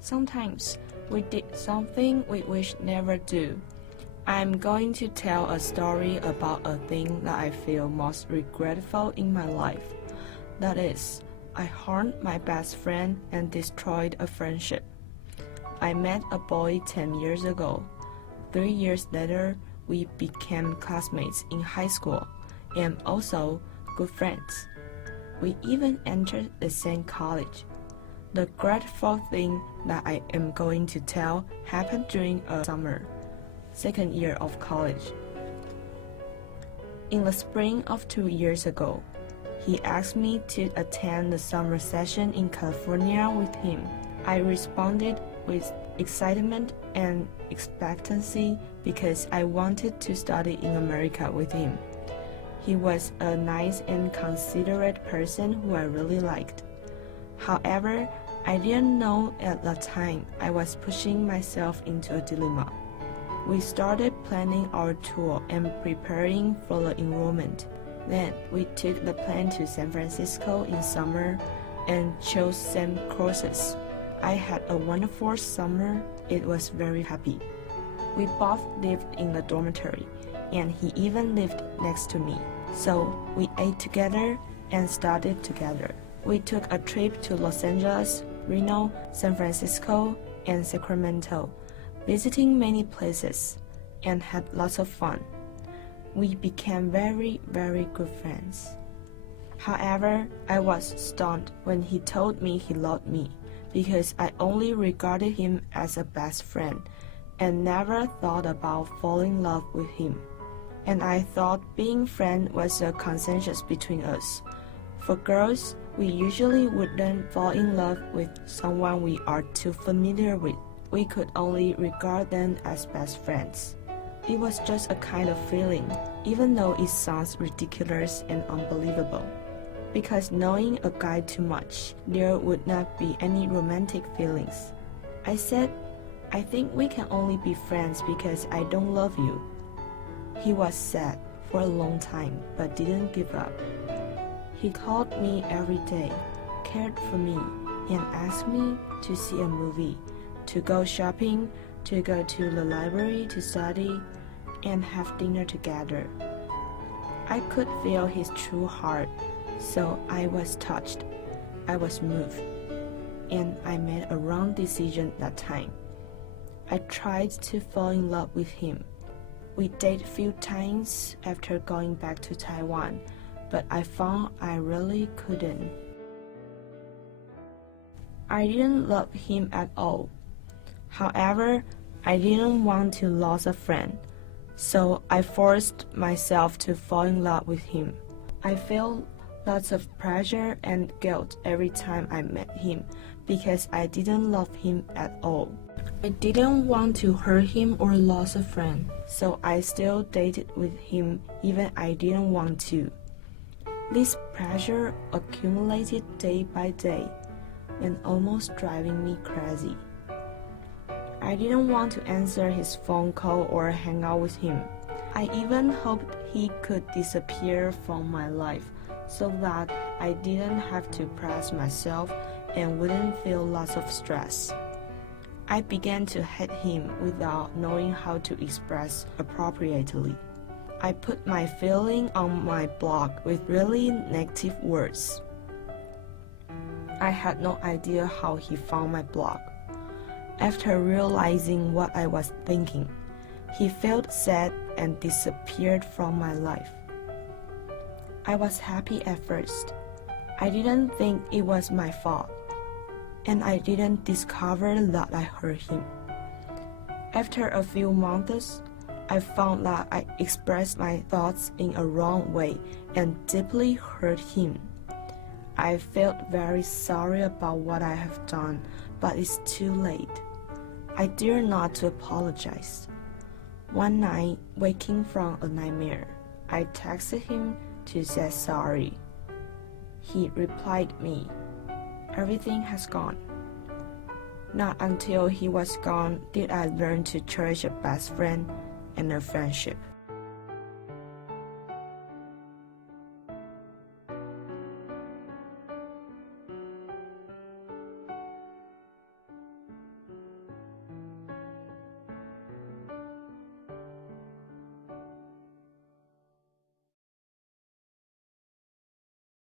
Sometimes we did something we wish never do. I'm going to tell a story about a thing that I feel most regretful in my life. That is, I harmed my best friend and destroyed a friendship. I met a boy 10 years ago. 3 years later, we became classmates in high school and also good friends. We even entered the same college. The regretful thing that I am going to tell happened during a summer, second year of college. In the spring of 2 years ago, he asked me to attend the summer session in California with him. I responded with excitement and expectancy because I wanted to study in America with him. He was a nice and considerate person who I really liked. However, I didn't know at the time I was pushing myself into a dilemma. We started planning our tour and preparing for the enrollment. Then we took the plane to San Francisco in summer and chose same courses. I had a wonderful summer. It was very happy. We both lived in the dormitory, and he even lived next to me. So we ate together and studied together. We took a trip to Los Angeles, Reno, San Francisco, and Sacramento, visiting many places, and had lots of fun. We became very, very good friends. However, I was stunned when he told me he loved me, because I only regarded him as a best friend and never thought about falling in love with him. And I thought being friends was a consensus between us. For girls, we usually wouldn't fall in love with someone we are too familiar with. We could only regard them as best friends. It was just a kind of feeling, even though it sounds ridiculous and unbelievable. Because knowing a guy too much, there would not be any romantic feelings. I said, I think we can only be friends because I don't love you. He was sad for a long time, but didn't give up. He called me every day, cared for me, and asked me to see a movie, to go shopping, to go to the library to study, and have dinner together. I could feel his true heart, so I was touched. I was moved, and I made a wrong decision that time. I tried to fall in love with him. We dated few times after going back to Taiwan, but I found I really couldn't. I didn't love him at all. However, I didn't want to lose a friend, so I forced myself to fall in love with him. I felt lots of pressure and guilt every time I met him because I didn't love him at all. I didn't want to hurt him or lose a friend, so I still dated with him even I didn't want to. This pressure accumulated day by day and almost driving me crazy. I didn't want to answer his phone call or hang out with him. I even hoped he could disappear from my life so that I didn't have to press myself and wouldn't feel lots of stress. I began to hate him without knowing how to express appropriately. I put my feeling on my blog with really negative words. I had no idea how he found my blog. After realizing what I was thinking, he felt sad and disappeared from my life. I was happy at first. I didn't think it was my fault, and I didn't discover that I hurt him. After a few months, I found that I expressed my thoughts in a wrong way and deeply hurt him. I felt very sorry about what I have done, but it's too late. I dare not to apologize. One night, waking from a nightmare, I texted him to say sorry. He replied me, "Everything has gone." Not until he was gone did I learn to cherish a best friend and a friendship.